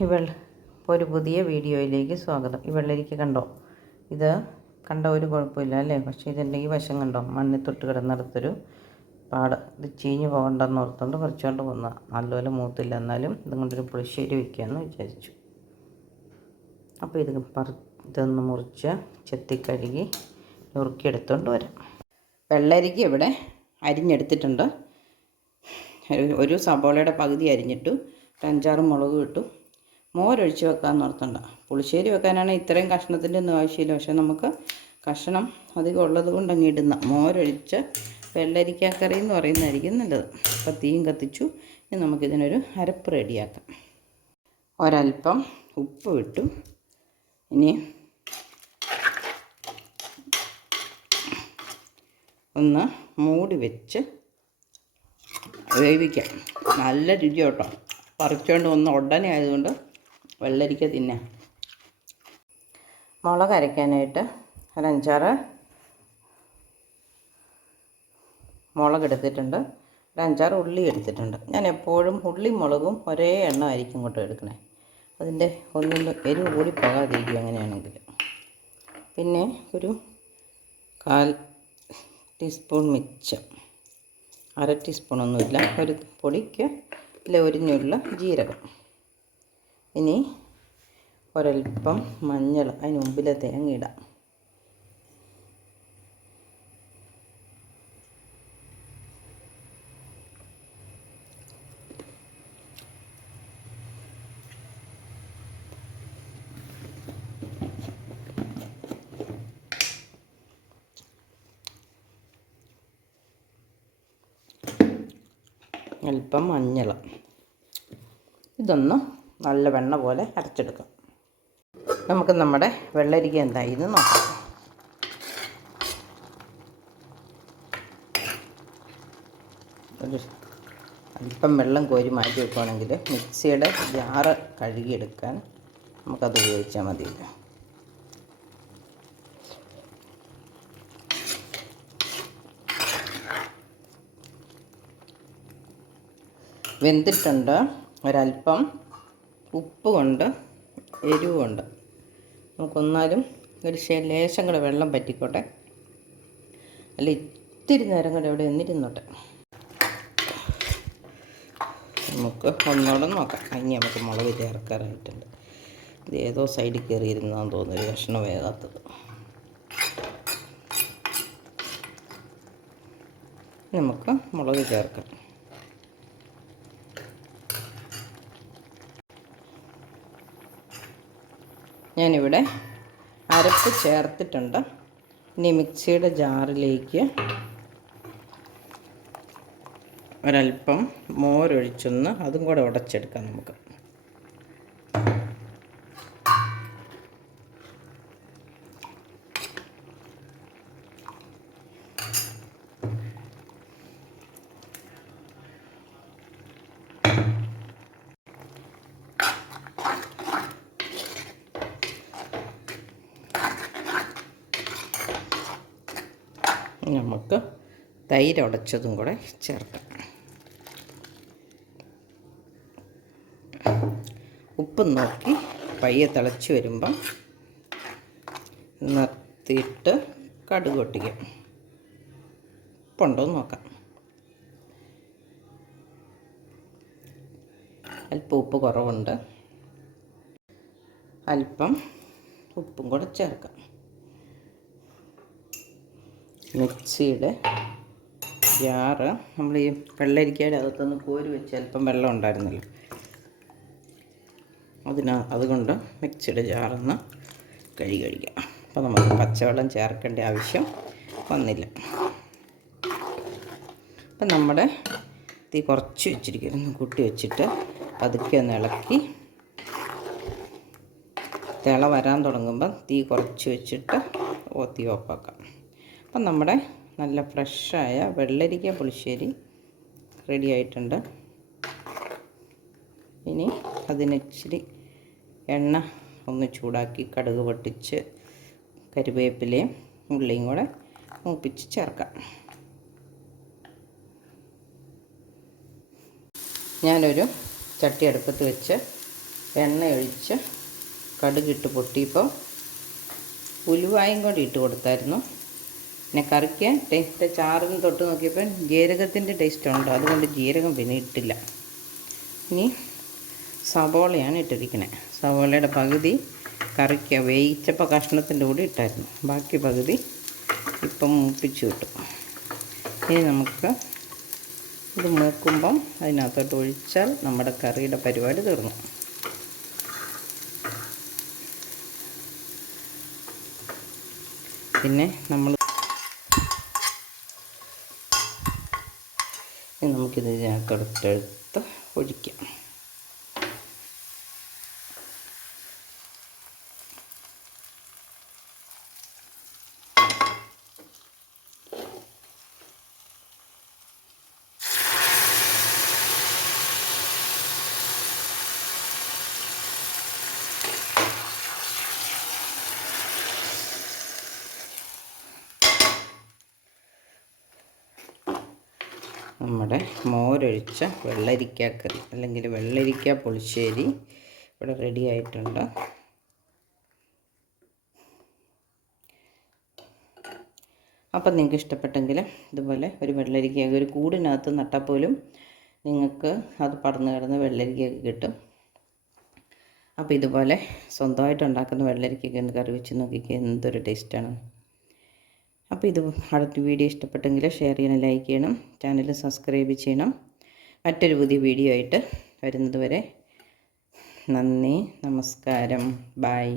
ഈ ഇപ്പോൾ ഒരു പുതിയ വീഡിയോയിലേക്ക് സ്വാഗതം. ഈ വെള്ളരിക്ക കണ്ടോ? ഇത് കണ്ട ഒരു കുഴപ്പമില്ല അല്ലേ? പക്ഷേ ഇതിന്റെ ഈ വശം കണ്ടോ? മണ്ണിൽ തൊട്ട് കിടന്നിടത്തൊരു പാട്. ഇത് ചീഞ്ഞ് പോകണ്ടെന്ന് ഓർത്തുകൊണ്ട് കുറച്ചുകൊണ്ട് വന്ന നല്ലപോലെ മൂത്തില്ല. എന്നാലും ഇതും കൊണ്ടൊരു പുളിശ്ശേരി വയ്ക്കാമെന്ന് വിചാരിച്ചു. അപ്പോൾ ഇത് പറ ഇതൊന്ന് മുറിച്ച് ചെത്തിക്കഴുകി നുറുക്കിയെടുത്തുകൊണ്ട് വരാം. വെള്ളരിക്ക ഇവിടെ അരിഞ്ഞെടുത്തിട്ടുണ്ട്. ഒരു സബോളയുടെ പകുതി അരിഞ്ഞിട്ടു ഒരു അഞ്ചാറ് മുളക് ഇട്ടു. മോരൊഴിച്ച് വെക്കാൻ നിർത്തണ്ട പുളിശ്ശേരി വെക്കാനാണ് ഇത്രയും കഷ്ണത്തിന്റെ ഒന്നും ആവശ്യമില്ല. പക്ഷേ നമുക്ക് കഷ്ണം അധികം ഉള്ളത് കൊണ്ട് അങ്ങ് ഇടുന്ന മോരൊഴിച്ച് വെള്ളരിക്കാക്കറി എന്ന് പറയുന്നതായിരിക്കും നല്ലത്. അപ്പം തീയും കത്തിച്ചു. ഇനി നമുക്കിതിനൊരു അരപ്പ് റെഡിയാക്കാം. ഒരൽപ്പം ഉപ്പ് വിട്ടു ഇനി ഒന്ന് മൂടി വെച്ച് വേവിക്കാം. നല്ല രുചി കേട്ടോ പറിച്ചുകൊണ്ട് ഒന്ന് ഉടനെ ആയതുകൊണ്ട് വെള്ളരിക്ക തിന്നാം. മുളക് അരയ്ക്കാനായിട്ട് ഒരഞ്ചാറ് മുളക് എടുത്തിട്ടുണ്ട്. ഒരഞ്ചാറ് ഉള്ളി എടുത്തിട്ടുണ്ട്. ഞാൻ എപ്പോഴും ഉള്ളി മുളകും ഒരേ എണ്ണ ആയിരിക്കും ഇങ്ങോട്ട് എടുക്കണേ. അതിന്റെ ഒന്നിന്റെ എരിവ് കൂടി പോകാതിരിക്കും അങ്ങനെയാണെങ്കിൽ. പിന്നെ ഒരു കാൽ ടീസ്പൂൺ മിച്ചം. അര ടീസ്പൂണൊന്നുമില്ല. ഒരു പൊടിക്ക് ഇല്ല ഒരിഞ്ഞുള്ള ജീരകം. ഇനി ഒരൽപ്പം മഞ്ഞൾ അതിന് മുമ്പിലെ തേങ്ങ ഇടാം. അല്പം മഞ്ഞൾ. ഇതൊന്ന് നല്ല വെണ്ണ പോലെ അരച്ചെടുക്കാം. നമുക്ക് നമ്മുടെ വെള്ളരിക്ക എന്തായി എന്ന് നോക്കാം. ഒരു അല്പം വെള്ളം കോരി മാറ്റി വെക്കുകയാണെങ്കിൽ മിക്സിയുടെ ജാറ് കഴുകിയെടുക്കാൻ നമുക്കത് ഉപയോഗിച്ചാൽ മതി. വെന്തിട്ടുണ്ട്. ഒരല്പം ഉപ്പ് കൊണ്ട് എരിവ് കൊണ്ട് നമുക്കൊന്നാലും ഒരു ലേശം കൂടെ വെള്ളം പറ്റിക്കോട്ടെ. അല്ല ഇത്തിരി നേരം കൂടെ ഇവിടെ എന്നിരുന്നോട്ടെ നമുക്ക് ഒന്നുകൂടെ നോക്കാം. ഇനി നമുക്ക് മുളക് ചേർക്കാനായിട്ടുണ്ട് ഇത് ഏതോ സൈഡിൽ കയറിയിരുന്നാന്ന് തോന്നുന്നു ഒരു കഷ്ണം വേകാത്തത്. നമുക്ക് മുളക് ചേർക്കാം ഞാനിവിടെ അരപ്പ് ചേർത്തിട്ടുണ്ട്. ഇനി മിക്സിയുടെ ജാറിലേക്ക് ഒരല്പം മോരൊഴിച്ചൊന്ന് അതും കൂടെ ഉടച്ചെടുക്കാം നമുക്ക്. നമുക്ക് തൈര് ഉടച്ചതും കൂടെ ചേർക്കാം. ഉപ്പ് നോക്കി പയ്യെ തിളച്ച് വരുമ്പം നിർത്തിയിട്ട് കടുക് പൊട്ടിക്കാം ഉപ്പുണ്ടോ നോക്കാം. അല്പം ഉപ്പ് കുറവുണ്ട്. അല്പം ഉപ്പും കൂടെ ചേർക്കാം. മിക്സിയുടെ ജാറ്. നമ്മൾ ഈ വെള്ളരിക്കയുടെ അകത്തുനിന്ന് കോരി വെച്ച് അല്പം വെള്ളം ഉണ്ടായിരുന്നല്ലോ. അതിനാ അതുകൊണ്ട് മിക്സിയുടെ ജാറൊന്ന് കഴുകി കഴിക്കാം. അപ്പോൾ നമുക്ക് പച്ചവെള്ളം ചേർക്കേണ്ട ആവശ്യം വന്നില്ല. അപ്പം നമ്മുടെ തീ കുറച്ച് വെച്ചിരിക്കുന്നു. കൂട്ടി വെച്ചിട്ട് പതുക്കെ ഒന്ന് ഇളക്കി. തിള വരാൻ തുടങ്ങുമ്പം തീ കുറച്ച് വെച്ചിട്ട് തീ ഓഫാക്കാം അപ്പം നമ്മുടെ നല്ല ഫ്രഷായ വെള്ളരിക്ക പുളിശ്ശേരി റെഡി ആയിട്ടുണ്ട് ഇനി അതിനിച്ചിരി എണ്ണ ഒന്ന് ചൂടാക്കി കടുക് പൊട്ടിച്ച് കരുവേപ്പിലയും ഉള്ളിയും കൂടെ മൂപ്പിച്ച് ചേർക്കാം. ഞാനൊരു ചട്ടി അടുപ്പത്ത് വെച്ച് എണ്ണ ഒഴിച്ച് കടുകിട്ട് പൊട്ടിയപ്പോൾ ഉലുവായും കൂടി ഇട്ട് കൊടുത്തായിരുന്നു. പിന്നെ കറിക്ക് ടേസ്റ്റ് ചാറിന് തൊട്ട് നോക്കിയപ്പോൾ ജീരകത്തിന്റെ ടേസ്റ്റ് ഉണ്ടോ? അതുകൊണ്ട് ജീരകം പിന്നെ ഇട്ടില്ല. ഇനി സവോളയാണ് ഇട്ടിരിക്കുന്നത് സവോളയുടെ പകുതി കറിക്ക് വേവിച്ചപ്പോൾ കഷ്ണത്തിന്റെ കൂടി ഇട്ടായിരുന്നു. ബാക്കി പകുതി ഇപ്പം മൂപ്പിച്ചു കിട്ടും ഇനി നമുക്ക് ഇത് മൂക്കുമ്പം അതിനകത്തോട്ട് ഒഴിച്ചാൽ നമ്മുടെ കറിയുടെ പരിപാടി തീർന്നു. പിന്നെ നമ്മൾ ഇനി കറക്റ്റ് എടുത്ത് ഒഴിക്കാം. നമ്മുടെ മോരൊഴിച്ച വെള്ളരിക്ക കറി അല്ലെങ്കിൽ വെള്ളരിക്ക പുളിശ്ശേരി ഇവിടെ റെഡി ആയിട്ടുണ്ട്. അപ്പം നിങ്ങൾക്ക് ഇഷ്ടപ്പെട്ടെങ്കിൽ ഇതുപോലെ ഒരു വെള്ളരിക്ക ഒരു കൂടിനകത്ത് നട്ടാൽ പോലും നിങ്ങൾക്ക് അത് പറന്ന് കിടന്ന് വെള്ളരിക്കയൊക്കെ കിട്ടും. അപ്പോൾ ഇതുപോലെ സ്വന്തമായിട്ട് ഉണ്ടാക്കുന്ന വെള്ളരിക്കയൊക്കെ ഒന്ന് കറി വെച്ച് നോക്കിക്കുക എന്തൊരു ടേസ്റ്റാണ് അപ്പോൾ ഇത് അടുത്ത വീഡിയോ ഇഷ്ടപ്പെട്ടെങ്കിൽ ഷെയർ ചെയ്യണം ലൈക്ക് ചെയ്യണം ചാനൽ സബ്സ്ക്രൈബ് ചെയ്യണം. മറ്റൊരു പുതിയ വീഡിയോ ആയിട്ട് വരുന്നത് വരെ നന്ദി നമസ്കാരം. ബായ്